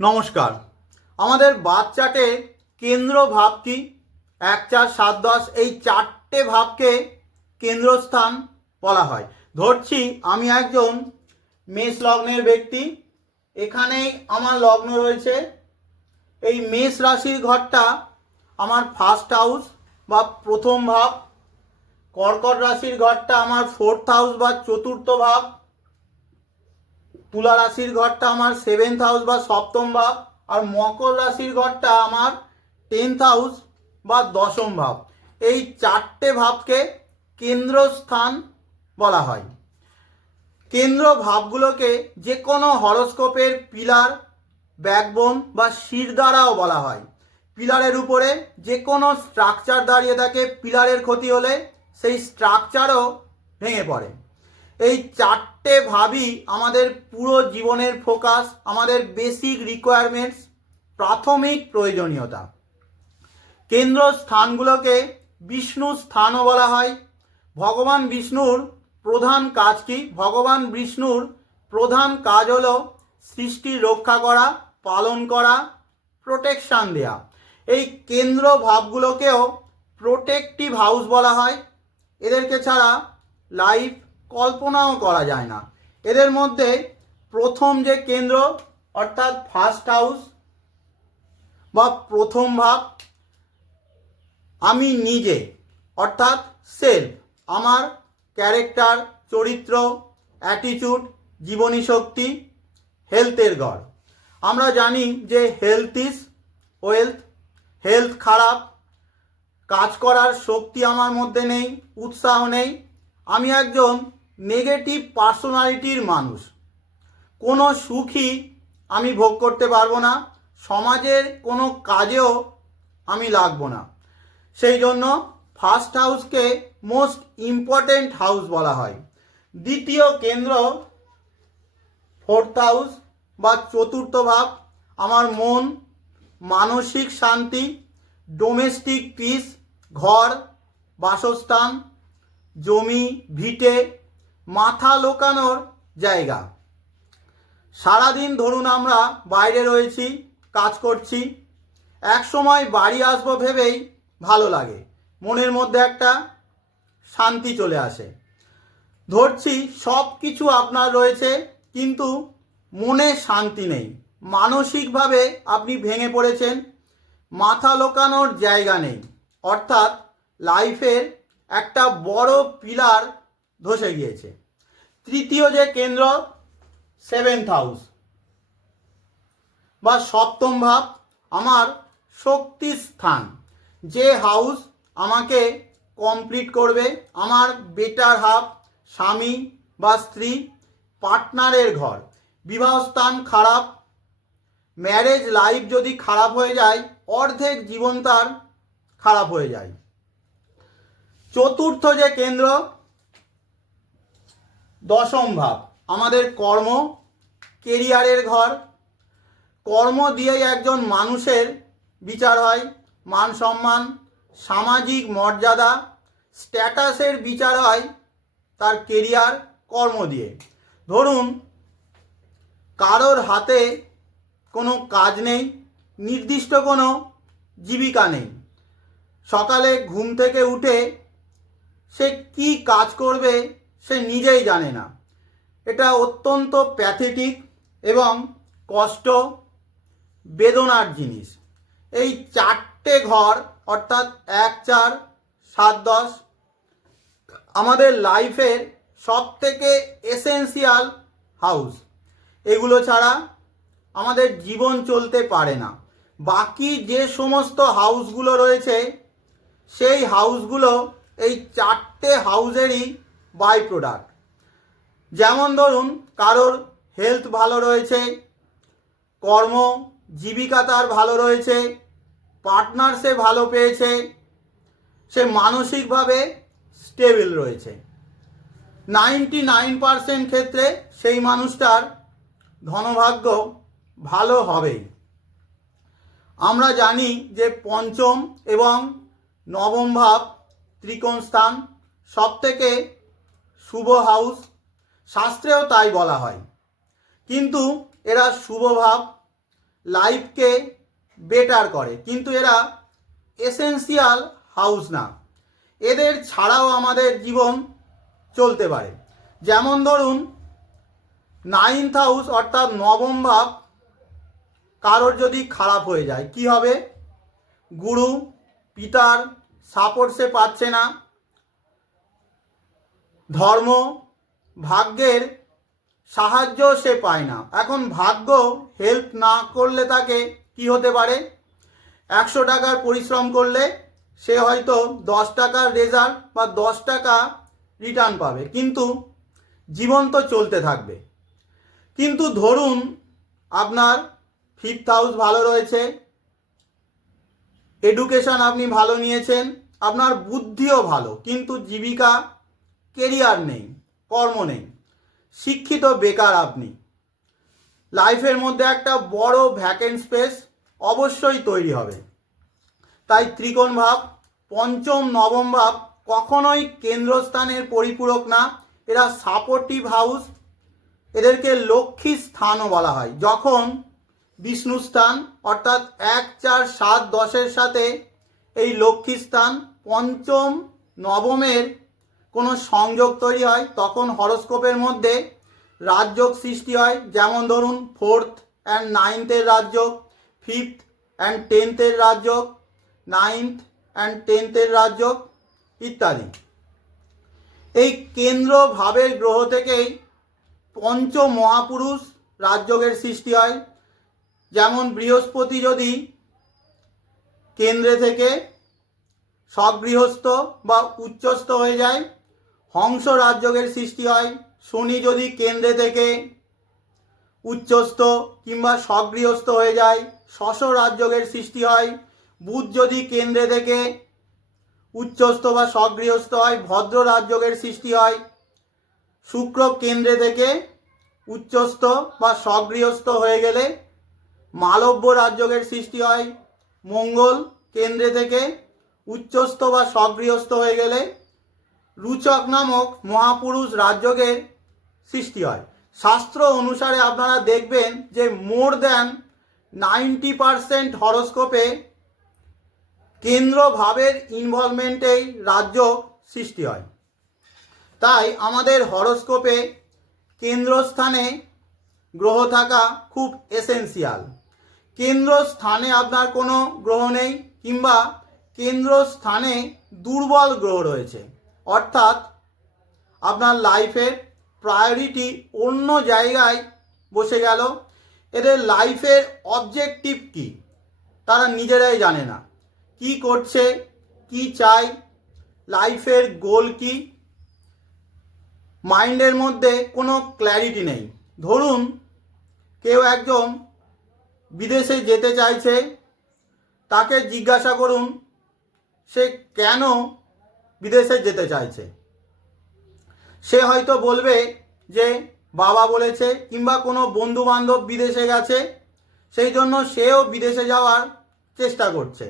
নমস্কার। আমাদের বাচ্চাটে কেন্দ্র ভাব কি? এক চার সাত দশ, এই চারটে ভাবকে কেন্দ্রস্থান বলা হয়। ধরছি, আমি একজন মেষ লগ্নের ব্যক্তি। এখানেই আমার লগ্ন রয়েছে। এই মেষ রাশির ঘরটা আমার ফার্স্ট হাউস বা প্রথম ভাব। কর্কট রাশির ঘরটা আমার ফোর্থ হাউস বা চতুর্থ ভাব। তুলা রাশির ঘরটা আমার সেভেন্থ হাউস বা সপ্তম ভাব, আর মকর রাশির ঘরটা আমার টেন্থ হাউস বা দশম ভাব। এই চারটে ভাবকে কেন্দ্রস্থান বলা হয়। কেন্দ্র ভাবগুলোকে যে কোনো হরস্কোপের পিলার, ব্যাকবোন বা শির দ্বারাও বলা হয়। পিলারের উপরে যে কোনো স্ট্রাকচার দাঁড়িয়ে থাকে, পিলারের ক্ষতি হলে সেই স্ট্রাকচারও ভেঙে পড়ে। এই চারটে ভাবই আমাদের পুরো জীবনের ফোকাস আমাদের বেসিক রিকোয়ারমেন্টস প্রাথমিক প্রয়োজনীয়তা। কেন্দ্র স্থানগুলোকে বিষ্ণু স্থানও বলা হয়। ভগবান বিষ্ণুর প্রধান কাজ কি? ভগবান বিষ্ণুর প্রধান কাজ হলো সৃষ্টি রক্ষা করা, পালন করা প্রোটেকশান দেয়া। এই কেন্দ্র ভাবগুলোকেও প্রোটেকটিভ হাউস বলা হয়। এদেরকে ছাড়া লাইফ কল্পনাও করা যায় না। এদের মধ্যে প্রথম যে কেন্দ্র, অর্থাৎ ফার্স্ট হাউস বা প্রথম ভাব আমি নিজে, অর্থাৎ সেলফ আমার ক্যারেক্টার চরিত্র অ্যাটিটিউড জীবনী শক্তি হেলথের গড়। আমরা জানি যে হেলথ ইজ ওয়েলথ হেলথ খারাপ, কাজ করার শক্তি আমার মধ্যে নেই, উৎসাহ নেই। আমি একজন নেগেটিভ পার্সোনালিটির মানুষ। কোনো সুখই আমি ভোগ করতে পারব না, সমাজের কোনো কাজেও আমি লাগবো না। সেই জন্য ফার্স্ট হাউসকে মোস্ট ইম্পর্টেন্ট হাউস বলা হয়। দ্বিতীয় কেন্দ্র ফোর্থ হাউস বা চতুর্থ ভাব, আমার মন, মানসিক শান্তি ডোমেস্টিক পিস ঘর, বাসস্থান, জমি, ভিটে মাথা লোকানোর জায়গা। সারাদিন ধরুন আমরা বাইরে রয়েছি, কাজ করছি, এক সময় বাড়ি আসব ভেবেই ভালো লাগে। মনের মধ্যে একটা শান্তি চলে আসে। ধরছি সব কিছু আপনার রয়েছে, কিন্তু মনে শান্তি নেই। মানসিকভাবে আপনি ভেঙে পড়েছেন, মাথা লোকানোর জায়গা নেই। অর্থাৎ লাইফের একটা বড় পিলার ধসে গিয়েছে। তৃতীয় যে কেন্দ্র সেভেন্থ হাউস বা সপ্তম ভাব, আমার শক্তি স্থান। যে হাউস আমাকে কমপ্লিট করবে, আমার বেটার হাফ স্বামী বা স্ত্রী পার্টনারের ঘর। বিবাহ স্থান খারাপ ম্যারেজ লাইফ যদি খারাপ হয়ে যায়, অর্ধেক জীবন তার খারাপ হয়ে যায়। চতুর্থ যে কেন্দ্র দশম ভাব আমাদের কর্ম, কেরিয়ারের ঘর। কর্ম দিয়েই একজন মানুষের বিচার হয়। মান সম্মান, সামাজিক মর্যাদা, স্ট্যাটাসের বিচার হয় তার কেরিয়ার কর্ম দিয়ে। ধরুন, কারোর হাতে কোনো কাজ নেই, নির্দিষ্ট কোনো জীবিকা নেই। সকালে ঘুম থেকে উঠে সে কি কাজ করবে সে নিজেই জানে না। এটা অত্যন্ত প্যাথেটিক এবং কষ্ট বেদনার জিনিস। এই চারটে ঘর, অর্থাৎ এক, চার, সাত, দশ, আমাদের লাইফের সব থেকে এসেন্সিয়াল হাউস। এগুলো ছাড়া আমাদের জীবন চলতে পারে না। বাকি যে সমস্ত হাউসগুলো রয়েছে, সেই হাউসগুলো এই চারটে হাউসেরই বাই প্রোডাক্ট যেমন ধরুন, কারোর হেলথ ভালো রয়েছে, কর্ম, জীবিকা তার ভালো রয়েছে পার্টনার সে ভালো পেয়েছে, সে মানসিকভাবে স্টেবল রয়েছে। নাইনটি নাইন পারসেন্ট ক্ষেত্রে সেই মানুষটার ধনভাগ্য ভালো হবেই। আমরা জানি যে পঞ্চম এবং নবম ভাব ত্রিকোণ স্থান সব থেকে শুভ হাউস, শাস্ত্রেও তাই বলা হয়। কিন্তু এরা শুভ ভাব, লাইফকে বেটার করে। কিন্তু এরা এসেন্সিয়াল হাউস না। এদের ছাড়াও আমাদের জীবন চলতে পারে। যেমন ধরুন নাইন্থ হাউস অর্থাৎ নবম ভাব কারোর যদি খারাপ হয়ে যায়, কি হবে? গুরু, পিতার সাপোর্ট সে পাচ্ছে না। ধর্ম ভাগ্যের সাহায্য সে পায় না। এখন ভাগ্য হেল্প না করলে তাকে কি হতে পারে? একশো টাকার পরিশ্রম করলে সে হয়তো দশ টাকার রেজাল্ট বা দশ টাকা রিটার্ন পাবে। কিন্তু জীবন তো চলতে থাকবে। কিন্তু ধরুন আপনার ফিফথ হাউস ভালো রয়েছে এডুকেশন আপনি ভালো নিয়েছেন, আপনার বুদ্ধিও ভালো, কিন্তু জীবিকা কেরিয়ার নেই, কর্ম নেই, শিক্ষিত, বেকার আপনি। লাইফের মধ্যে একটা বড় ভ্যাকেন্ট স্পেস অবশ্যই তৈরি হবে। তাই ত্রিকোণ ভাব, পঞ্চম, নবম ভাব কখনোই কেন্দ্রস্থানের পরিপূরক না। এরা সাপোর্টিভ হাউস এদেরকে লক্ষ্মী স্থানও বলা হয়। যখন বিষ্ণু স্থান, অর্থাৎ এক, চার, সাত, দশের সাথে এই লক্ষ্মী স্থান পঞ্চম, নবমের কোনো সংযোগ তৈরি হয়, তখন হরস্কোপের মধ্যে রাজযোগ সৃষ্টি হয়, যেমন ধরুন ফোর্থ অ্যান্ড নাইনথের রাজযোগ, ফিফথ অ্যান্ড টেন্থের রাজযোগ, নাইনথ অ্যান্ড টেন্থের রাজযোগ ইত্যাদি। এই কেন্দ্র ভাবের গ্রহ থেকেই পঞ্চ মহাপুরুষ রাজযোগের সৃষ্টি হয়। যেমন বৃহস্পতি যদি কেন্দ্রে থেকে সগৃহস্থ বা উচ্চস্থ হয়ে যায় হংস রাজযোগের সৃষ্টি হয়। শনি যদি কেন্দ্রে থেকে উচ্চস্থ কিংবা সগৃহস্থ হয়ে যায়, শশ রাজযোগের সৃষ্টি হয়। বুধ যদি কেন্দ্রে থেকে উচ্চস্থ বা সগৃহস্থ হয়, ভদ্র রাজযোগের সৃষ্টি হয়। শুক্র কেন্দ্রে থেকে উচ্চস্থ বা সগৃহস্থ হয়ে গেলে মালব্য রাজযোগের সৃষ্টি হয়। মঙ্গল কেন্দ্রে থেকে উচ্চস্থ বা সগৃহস্থ হয়ে গেলে রুচক নামক মহাপুরুষ রাজযোগের সৃষ্টি হয়। শাস্ত্র অনুসারে আপনারা দেখবেন যে মোর দ্যান নাইনটি পারসেন্ট হরস্কোপে কেন্দ্র ভাবের ইনভলভমেন্টেই রাজ্য সৃষ্টি হয়। তাই আমাদের হরস্কোপে কেন্দ্রস্থানে গ্রহ থাকা খুব এসেন্সিয়াল কেন্দ্রস্থানে আপনার কোনো গ্রহ নেই কিংবা কেন্দ্রস্থানে দুর্বল গ্রহ রয়েছে। অর্থাৎ আপনার লাইফের প্রায়োরিটি অন্য জায়গায় বসে গেল। এদের লাইফের অবজেক্টিভ কি? তারা নিজেরাই জানে না। কি করছে? কি চাই লাইফের গোল কি? মাইন্ডের মধ্যে কোনো ক্ল্যারিটি নেই। ধরুন, কেউ একজন বিদেশে যেতে চাইছে, তাকে জিজ্ঞাসা করুন, সে কেন বিদেশে যেতে চাইছে। সে হয়তো বলবে যে, বাবা বলেছে, কিংবা কোনো বন্ধু বান্ধব বিদেশে গেছে, সেই জন্য সেও বিদেশে যাওয়ার চেষ্টা করছে।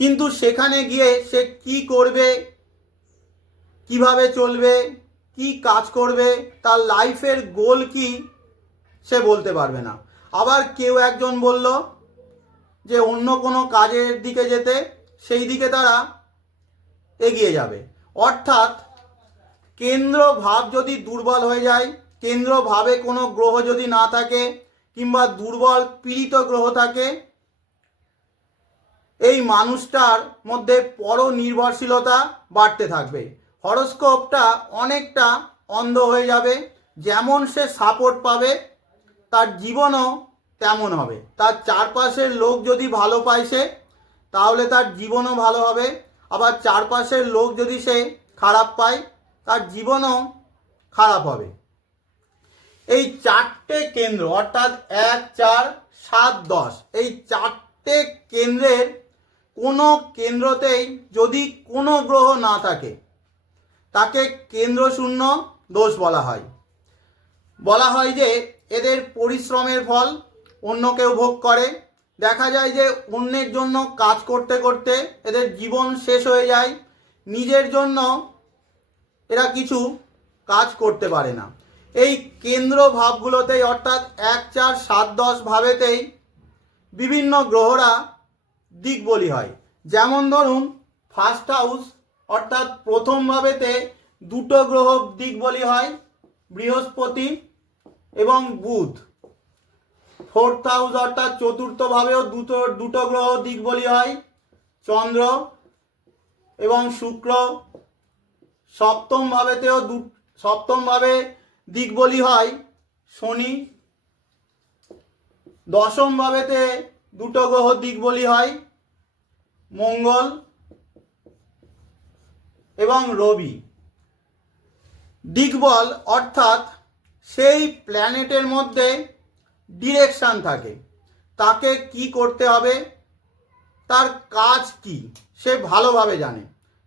কিন্তু সেখানে গিয়ে সে কি করবে, কীভাবে চলবে, কি কাজ করবে, তার লাইফের গোল কি, সে বলতে পারবে না। আবার কেউ একজন বলল যে, অন্য কোনো কাজের দিকে যেতে, সেই দিকে তারা এগিয়ে যাবে। অর্থাৎ কেন্দ্র ভাব যদি দুর্বল হয়ে যায়, কেন্দ্র ভাবে কোনো গ্রহ যদি না থাকে কিংবা দুর্বল পীড়িত গ্রহ থাকে, এই মানুষটার মধ্যে পর নির্ভরশীলতা বাড়তে থাকবে। হরস্কোপটা অনেকটা অন্ধ হয়ে যাবে। যেমন সে সাপোর্ট পাবে, তার জীবনও তেমন হবে। তার চারপাশের লোক যদি ভালো পায় সে, তাহলে তার জীবনও ভালো হবে। আবার চারপাশের লোক যদি সে খারাপ পায়, তার জীবনও খারাপ হবে। এই চারটে কেন্দ্র, অর্থাৎ এক, চার, সাত, দশ, এই চারটে কেন্দ্রের কোনো কেন্দ্রতেই যদি কোনো গ্রহ না থাকে, তাকে কেন্দ্রশূন্য দোষ বলা হয়। বলা হয় যে, এদের পরিশ্রমের ফল অন্য কেউ ভোগ করে দেখা যায় যে অন্যের জন্য কাজ করতে করতে এদের জীবন শেষ হয়ে যায়। নিজের জন্য এরা কিছু কাজ করতে পারে না। এই কেন্দ্র ভাবগুলোতেই অর্থাৎ এক, চার, সাত, দশ ভাবেতেই বিভিন্ন গ্রহরা দিক বলি হয়। যেমন ধরুন ফার্স্ট হাউস অর্থাৎ প্রথম ভাবেতে দুটো গ্রহ দিক বলি হয়, বৃহস্পতি এবং বুধ। ফোর্থ হাউস অর্থাৎ চতুর্থ ভাবেও দুটো দুটো গ্রহ দিক বলি হয়, চন্দ্র এবং শুক্র। সপ্তম ভাবেতেও দু সপ্তম ভাবে দিক বলি হয় শনি। দশম ভাবেতে দুটো গ্রহ দিক বলি হয় মঙ্গল এবং রবি। দিকবল অর্থাৎ সেই প্ল্যানেটের মধ্যে ডিরেকশন থাকে। তাকে কি করতে হবে? তার কাজ কি? সে ভালোভাবে জানে।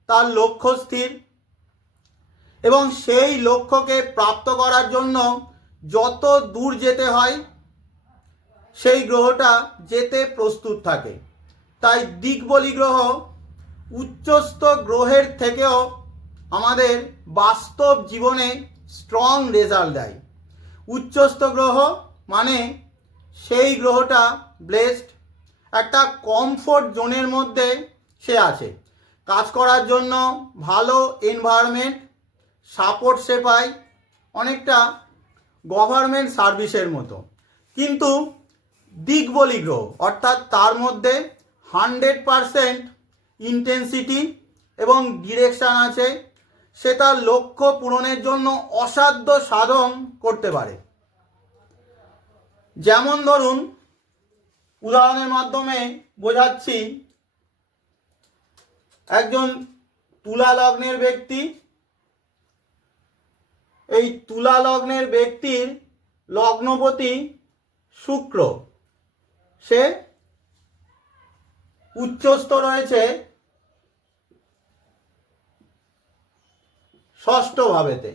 তার লক্ষ্য স্থির। এবং সেই লক্ষ্যকে প্রাপ্ত করার জন্য যত দূর যেতে হয়, সেই গ্রহটা যেতে প্রস্তুত থাকে। তাই দিকবলি গ্রহ উচ্চস্থ গ্রহের থেকেও আমাদের বাস্তব জীবনে স্ট্রং রেজাল্ট দেয়। উচ্চস্থ গ্রহ মানে সেই গ্রহটা ব্লেসড একটা কমফোর্ট জোনের মধ্যে সে আছে। কাজ করার জন্য ভালো এনভায়রনমেন্ট সাপোর্ট সে পায়, অনেকটা গভর্নমেন্ট সার্ভিসের মতো। কিন্তু দিকবলি গ্রহ, অর্থাৎ তার মধ্যে হান্ড্রেড পারসেন্ট ইন্টেন্সিটি এবং ডিরেকশন আছে সে তার লক্ষ্য পূরণের জন্য অসাধ্য সাধন করতে পারে। যেমন ধরুন, উদাহরণের মাধ্যমে বোঝাচ্ছি, একজন তুলা লগ্নের ব্যক্তি, এই তুলা লগ্নের ব্যক্তির লগ্নপতি শুক্র। সে উচ্চস্থ রয়েছে ষষ্ঠ ভাবেতে।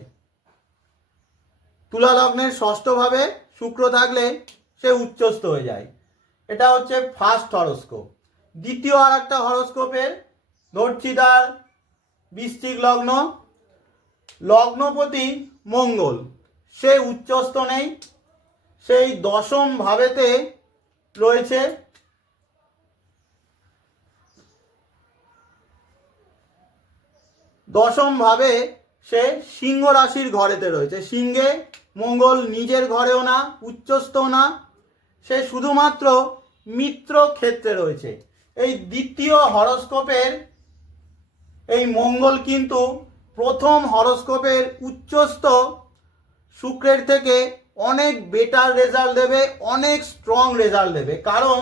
তুলা লগ্নের ষষ্ঠ ভাবে শুক্র থাকলে সে উচ্চস্থ হয়ে যায়। এটা হচ্ছে ফার্স্ট হরস্কোপ দ্বিতীয় আর একটা হরস্কোপের ধরছি তার বৃশ্চিক লগ্ন। লগ্নপতি মঙ্গল। সে উচ্চস্থ নেই। সেই দশম ভাবেতে রয়েছে দশম ভাবে সে সিংহ রাশির ঘরেতে রয়েছে। সিংহে মঙ্গল নিজের ঘরেও না, উচ্চস্থও না। সে শুধুমাত্র মিত্র ক্ষেত্রে রয়েছে। এই দ্বিতীয় হরস্কোপের এই মঙ্গল কিন্তু প্রথম হরস্কোপের উচ্চস্থ শুক্রের থেকে অনেক বেটার রেজাল্ট দেবে, অনেক স্ট্রং রেজাল্ট দেবে। কারণ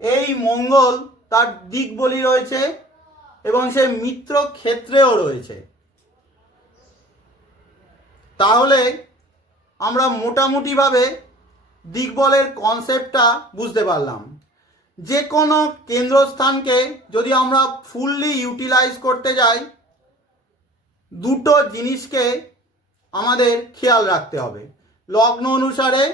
এই মঙ্গল তার দিক বলি রয়েছে এবং সে মিত্র ক্ষেত্রেও রয়েছে। তাহলে আমরা মোটামুটিভাবে দিকবলের কনসেপ্টটা বুঝতে পারলাম। যে কোনো কেন্দ্রস্থানকে যদি আমরা ফুললি ইউটিলাইজ করতে যাই, দুটো জিনিসকে আমাদের খেয়াল রাখতে হবে। লগ্ন অনুসারে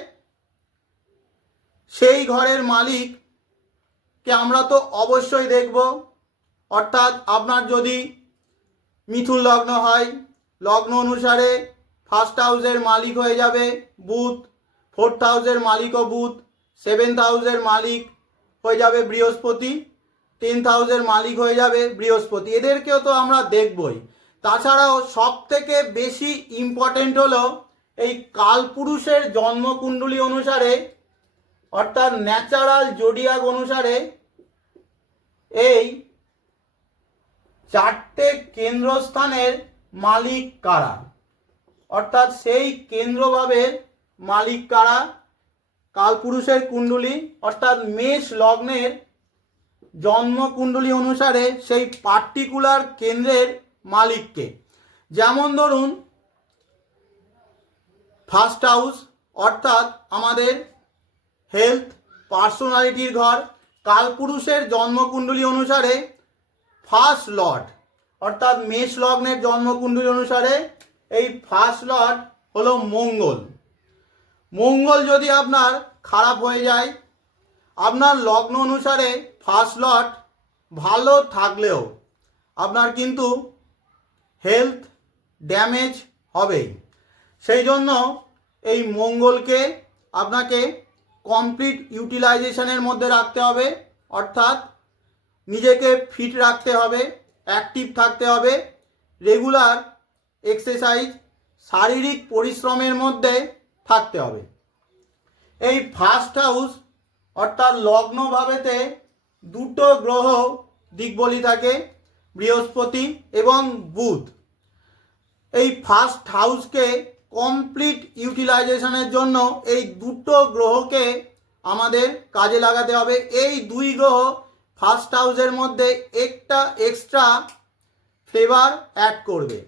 সেই ঘরের মালিককে আমরা তো অবশ্যই দেখব। অর্থাৎ আপনার যদি মিথুন লগ্ন হয়, লগ্ন অনুসারে ফার্স্ট হাউসের মালিক হয়ে যাবে বুধ। ফোর্থ হাউসের মালিকও বুধ। সেভেন্থ হাউসের মালিক হয়ে যাবে বৃহস্পতি। টেন্থ হাউসের মালিক হয়ে যাবে বৃহস্পতি। এদেরকেও তো আমরা দেখবই। তাছাড়াও সব থেকে বেশি ইম্পর্টেন্ট হলো এই কালপুরুষের জন্মকুণ্ডলী অনুসারে, অর্থাৎ ন্যাচারাল জোডিয়াক অনুসারে, এই চারটে কেন্দ্রস্থানের মালিক কারা? অর্থাৎ সেই কেন্দ্রভাবের মালিক কারা? কালপুরুষের কুণ্ডলী, অর্থাৎ মেষ লগ্নের জন্ম কুণ্ডলী অনুসারে সেই পার্টিকুলার কেন্দ্রের মালিককে। যেমন ধরুন ফার্স্ট হাউস অর্থাৎ আমাদের হেলথ পার্সোনালিটির ঘর। কালপুরুষের জন্মকুণ্ডলী অনুসারে ফার্স্ট লর্ড অর্থাৎ মেষ লগ্নের জন্মকুণ্ডলী অনুসারে এই ফার্স্ট লর্ড হলো মঙ্গল। মঙ্গল যদি আপনার খারাপ হয়ে যায়, আপনার লগ্ন অনুসারে ফার্স্ট লট ভালো থাকলেও আপনার কিন্তু হেলথ ড্যামেজ হবেই সেই জন্য এই মঙ্গলকে আপনাকে কমপ্লিট ইউটিলাইজেশনের মধ্যে রাখতে হবে, অর্থাৎ নিজেকে ফিট রাখতে হবে অ্যাক্টিভ থাকতে হবে রেগুলার এক্সারসাইজ শারীরিক পরিশ্রমের মধ্যে থাকতে হবে। এই ফার্স্ট হাউস অর্থাৎ লগ্ন ভাবেতে দুটো গ্রহ দিকবলি থাকে, বৃহস্পতি এবং বুধ। এই ফার্স্ট হাউসকে কমপ্লিট ইউটিলাইজেশনের জন্য এই দুটো গ্রহকে আমাদের কাজে লাগাতে হবে। এই দুই গ্রহ ফার্স্ট হাউসের মধ্যে একটা এক্সট্রা ফ্লেভার অ্যাড করবে।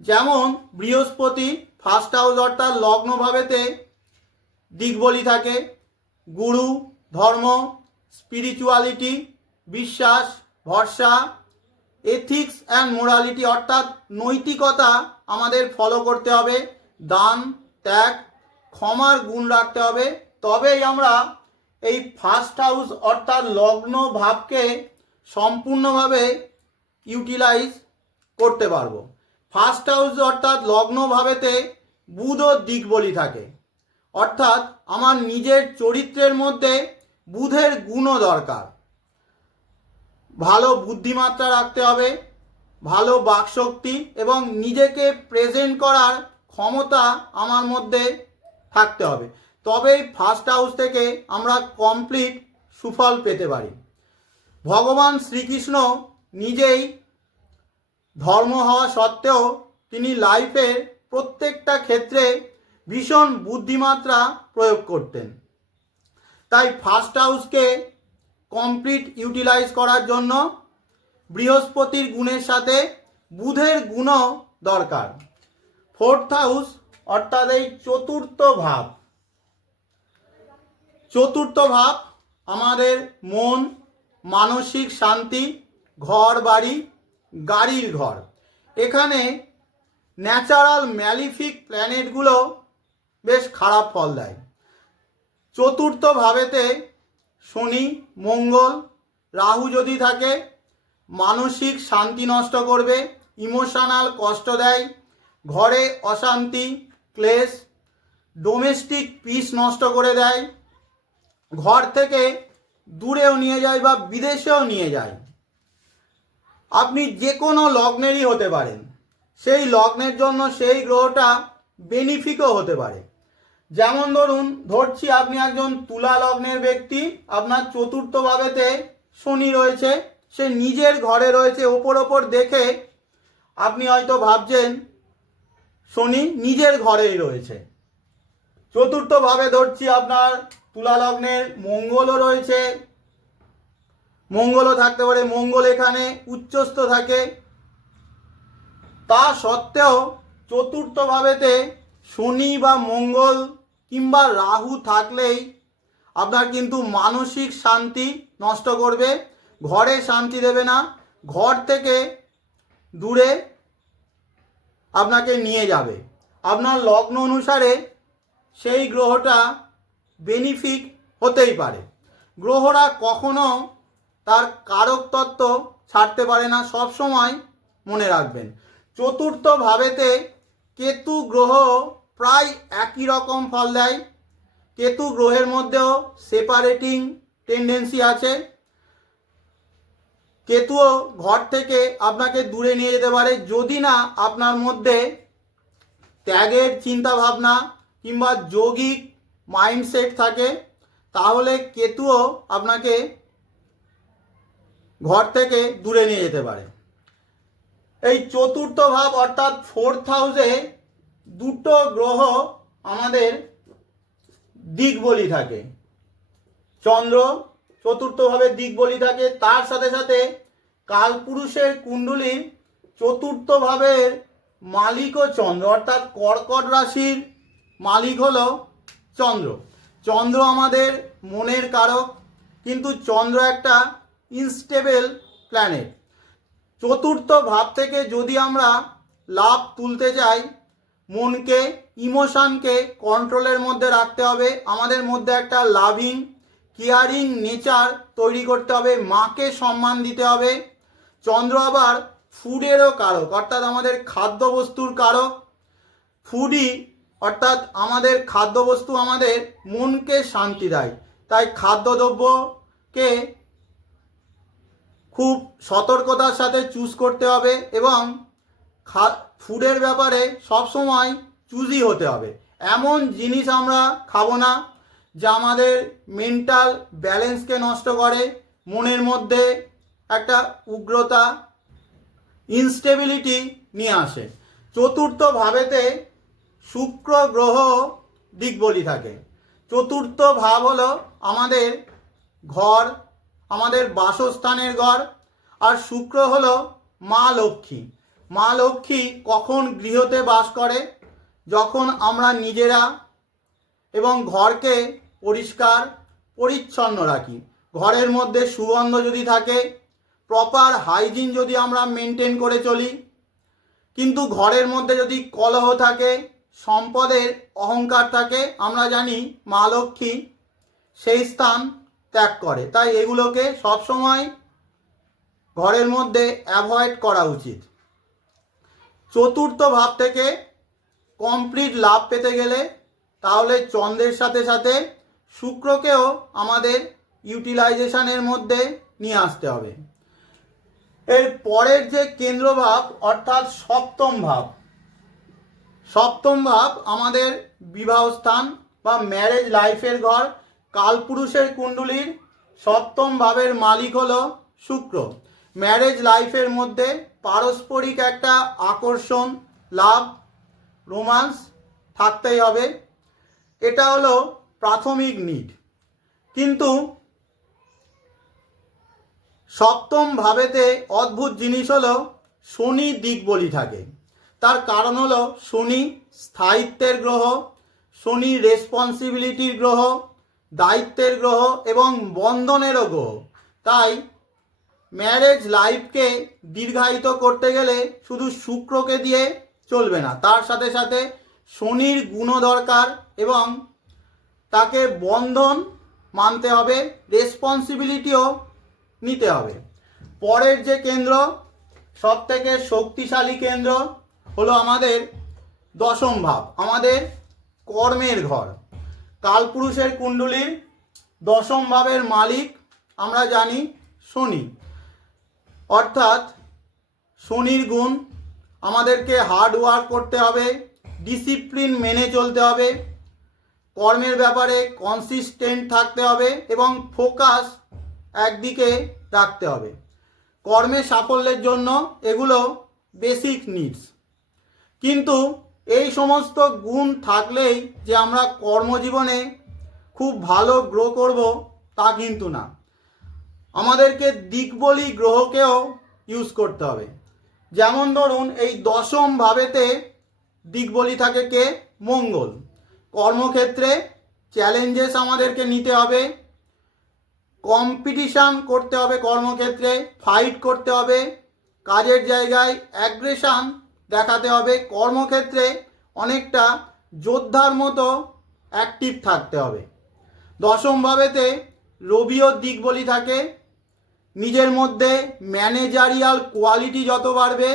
যেমন বৃহস্পতি ফার্স্ট হাউস অর্থাৎ লগ্ন ভাবেতে দিকবলি থাকে, গুরু, ধর্ম স্পিরিচুয়ালিটি বিশ্বাস, ভরসা এথিক্স অ্যান্ড মোরালিটি অর্থাৎ নৈতিকতা আমাদের ফলো করতে হবে, দান, ত্যাগ, ক্ষমার গুণ রাখতে হবে। তবেই আমরা এই ফার্স্ট হাউস অর্থাৎ লগ্ন ভাবকে সম্পূর্ণভাবে ইউটিলাইজ করতে পারব। ফার্স্ট হাউস অর্থাৎ লগ্ন ভাবেতে বুধ ও দিকবলি থাকে। অর্থাৎ আমার নিজের চরিত্রের মধ্যে বুধের গুণও দরকার। ভালো বুদ্ধিমাত্রা রাখতে হবে, ভালো বাকশক্তি এবং নিজেকে প্রেজেন্ট করার ক্ষমতা আমার মধ্যে থাকতে হবে। তবেই ফার্স্ট হাউস থেকে আমরা কমপ্লিট সুফল পেতে পারি। ভগবান শ্রীকৃষ্ণ নিজেই ধর্ম হওয়া সত্ত্বেও তিনি লাইফে প্রত্যেকটা ক্ষেত্রে ভীষণ বুদ্ধিমাত্রা প্রয়োগ করতেন। তাই ফার্স্ট হাউসকে কমপ্লিট ইউটিলাইজ করার জন্য বৃহস্পতির গুণের সাথে বুধের গুণও দরকার। ফোর্থ হাউস অর্থাৎ এই চতুর্থ ভাব। চতুর্থ ভাব আমাদের মন, মানসিক শান্তি ঘর বাড়ি গাড়ির ঘর। এখানে ন্যাচারাল ম্যালিফিক প্ল্যানেটগুলো বেশ খারাপ ফল দেয়। চতুর্থ ভাবেতে শনি, মঙ্গল, রাহু যদি থাকে, মানসিক শান্তি নষ্ট করবে, ইমোশনাল কষ্ট দেয়, ঘরে অশান্তি, ক্লেশ, ডোমেস্টিক পিস নষ্ট করে দেয়, ঘর থেকে দূরেও নিয়ে যায় বা বিদেশেও নিয়ে যায়। আপনি যে কোনো লগ্নেরই হতে পারেন। সেই লগ্নের জন্য সেই গ্রহটা বেনিফিকও হতে পারে। যেমন ধরুন, ধরছি আপনি একজন তুলা লগ্নের ব্যক্তি, আপনার চতুর্থ ভাবেতে শনি রয়েছে, সে নিজের ঘরে রয়েছে, ওপর ওপর দেখে আপনি হয়তো ভাবছেন, শনি নিজের ঘরেই রয়েছে। চতুর্থ ভাবে ধরছি আপনার তুলা লগ্নের মঙ্গলও রয়েছে মঙ্গলও থাকতে পারে, মঙ্গল এখানে উচ্চস্থ থাকে। তা সত্ত্বেও চতুর্থ ভাবেতে শনি বা মঙ্গল কিংবা রাহু থাকলেই আপনার কিন্তু মানসিক শান্তি নষ্ট করবে, ঘরে শান্তি দেবে না, ঘর থেকে দূরে আপনাকে নিয়ে যাবে। আপনার লগ্ন অনুসারে সেই গ্রহটা বেনিফিক হতেই পারে। গ্রহরা কখনো তার তত্ত্ব ছাড়তে পারে না, সব সময় মনে রাখবেন। চতুর্থ ভাবেতে কেতু গ্রহ প্রায় একই রকম ফল দেয়। কেতু গ্রহের মধ্যেও সেপারেটিং টেন্ডেন্সি আছে। কেতুও ঘর থেকে আপনাকে দূরে নিয়ে যেতে পারে, যদি না আপনার মধ্যে ত্যাগের চিন্তা ভাবনা কিংবা যৌগিক মাইন্ডসেট থাকে, তাহলে কেতুও আপনাকে ঘর থেকে দূরে নিয়ে যেতে পারে। এই চতুর্থ ভাব অর্থাৎ ফোর্থ হাউসে দুটো গ্রহ আমাদের দিক বলি থাকে। চন্দ্র চতুর্থভাবে দিক বলি থাকে, তার সাথে সাথে কালপুরুষের কুণ্ডলীর চতুর্থভাবের মালিকও চন্দ্র, অর্থাৎ কর্কট রাশির মালিক হলো চন্দ্র। চন্দ্র আমাদের মনের কারক, কিন্তু চন্দ্র একটা ইনস্টেবল প্ল্যানেট। চতুর্থ ভাব থেকে যদি আমরা লাভ তুলতে চাই, মনকে, ইমোশানকে কন্ট্রোলের মধ্যে রাখতে হবে। আমাদের মধ্যে একটা লাভিং, কেয়ারিং নেচার তৈরি করতে হবে, মাকে সম্মান দিতে হবে। চন্দ্র আবার ফুডেরও কারক, অর্থাৎ আমাদের খাদ্যবস্তুর কারক। ফুডই অর্থাৎ আমাদের খাদ্যবস্তু আমাদের মনকে শান্তি দেয়। তাই খাদ্যদ্রব্যকে খুব সতর্কতার সাথে চুজ করতে হবে এবং খা ফুডের ব্যাপারে সবসময় চুজই হতে হবে। এমন জিনিস আমরা খাব না যা আমাদের মেন্টাল ব্যালেন্সকে নষ্ট করে, মনের মধ্যে একটা উগ্রতা ইনস্টেবিলিটি নিয়ে আসে। চতুর্থ ভাবেতে শুক্র গ্রহ দিক বলি থাকে। চতুর্থ ভাব হলো আমাদের ঘর আমাদের বাসস্থানের ঘর আর শুক্র হলো মা লক্ষ্মী। মা লক্ষ্মী কখন গৃহতে বাস করে? যখন আমরা নিজেরা এবং ঘরকে পরিষ্কার, পরিচ্ছন্ন রাখি। ঘরের মধ্যে সুগন্ধ যদি থাকে প্রপার হাইজিন যদি আমরা মেনটেন করে চলি, কিন্তু ঘরের মধ্যে যদি কলহ থাকে, সম্পদের অহংকার থাকে, আমরা জানি মা লক্ষ্মী সেই স্থান ত্যাগ করে। তাই এগুলোকে সবসময় ঘরের মধ্যে অ্যাভয়েড করা উচিত। চতুর্থ ভাব থেকে কমপ্লিট লাভ পেতে গেলে তাহলে চন্দ্রের সাথে সাথে শুক্রকেও আমাদের ইউটিলাইজেশনের মধ্যে নিয়ে আসতে হবে। এর পরের যে কেন্দ্রভাব অর্থাৎ সপ্তম ভাব সপ্তম ভাব আমাদের বিবাহ স্থান বা ম্যারেজ লাইফের ঘর কালপুরুষের কুণ্ডলীর সপ্তম ভাবের মালিক হলো শুক্র। ম্যারেজ লাইফের মধ্যে পারস্পরিক একটা আকর্ষণ, লাভ রোমান্স থাকতেই হবে। এটা হলো প্রাথমিক নিড কিন্তু সপ্তম ভাবেতে অদ্ভুত জিনিস হলো শনি দিক বলি থাকে। তার কারণ হলো শনি স্থায়িত্বের গ্রহ, শনি রেসপন্সিবিলিটির গ্রহ দায়িত্বের গ্রহ এবং বন্ধনেরও গ্রহ। তাই ম্যারেজ লাইফকে দীর্ঘায়িত করতে গেলে শুধু শুক্রকে দিয়ে চলবে না, তার সাথে সাথে শনির গুণও দরকার এবং তাকে বন্ধন মানতে হবে রেসপন্সিবিলিটিও নিতে হবে। পরের যে কেন্দ্র সব থেকে শক্তিশালী কেন্দ্র হলো আমাদের দশম ভাব, আমাদের কর্মের ঘর। কালপুরুষের কুণ্ডলীর দশম ভাবের মালিক আমরা জানি শনি। অর্থাৎ শনির গুণ আমাদেরকে হার্ড ওয়ার্ক করতে হবে ডিসিপ্লিন মেনে চলতে হবে, কর্মের ব্যাপারে কনসিস্টেন্ট থাকতে হবে এবং ফোকাস একদিকে রাখতে হবে। কর্মে সাফল্যের জন্য এগুলো বেসিক নিডস কিন্তু এই সমস্ত গুণ থাকলেই যে আমরা কর্মজীবনে খুব ভালো গ্রো করব তা কিন্তু না। আমাদেরকে দিকবলি গ্রহকেও ইউজ করতে হবে। যেমন ধরুন, এই দশম ভাবেতে দিকবলি থাকে কে? মঙ্গল। কর্মক্ষেত্রে চ্যালেঞ্জেস আমাদেরকে নিতে হবে। কম্পিটিশান করতে হবে কর্মক্ষেত্রে ফাইট করতে হবে। কাজের জায়গায় অ্যাগ্রেশন দেখাতে হবে। কর্মক্ষেত্রে অনেকটা যোদ্ধার মতো অ্যাক্টিভ থাকতে হবে। দশম ভাবেতে রবিও দিক বলি থাকে। নিজের মধ্যে ম্যানেজারিয়াল কোয়ালিটি যত বাড়বে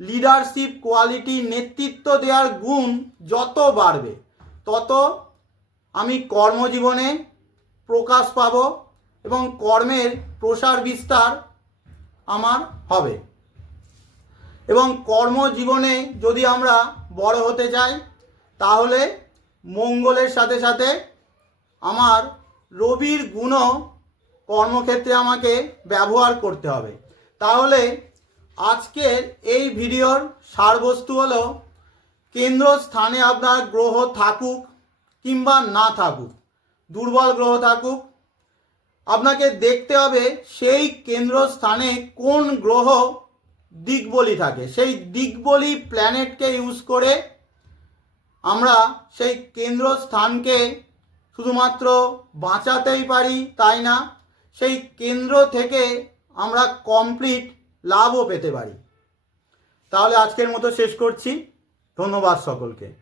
লিডারশিপ কোয়ালিটি নেতৃত্ব দেওয়ার গুণ যত বাড়বে, তত আমি কর্মজীবনে প্রকাশ পাব এবং কর্মের প্রসার বিস্তার আমার হবে। এবং কর্মজীবনে যদি আমরা বড় হতে চাই, তাহলে মঙ্গলের সাথে সাথে আমার রবির গুণও কর্মক্ষেত্রে আমাকে ব্যবহার করতে হবে। তাহলে আজকের এই ভিডিওর সারবস্তু হলো, কেন্দ্র স্থানে আপনার গ্রহ থাকুক কিংবা না থাকুক, দুর্বল গ্রহ থাকুক, আপনাকে দেখতে হবে সেই কেন্দ্র স্থানে কোন গ্রহ দিকবলি থাকে। সেই দিকবলি প্ল্যানেটকে ইউজ করে আমরা সেই কেন্দ্র স্থানকে শুধুমাত্র বাঁচাতেই পারি, তাই না? সেই কেন্দ্র থেকে আমরা কমপ্লিট লাভও পেতে পারি। তাহলে আজকের মতো শেষ করছি। ধন্যবাদ সকলকে।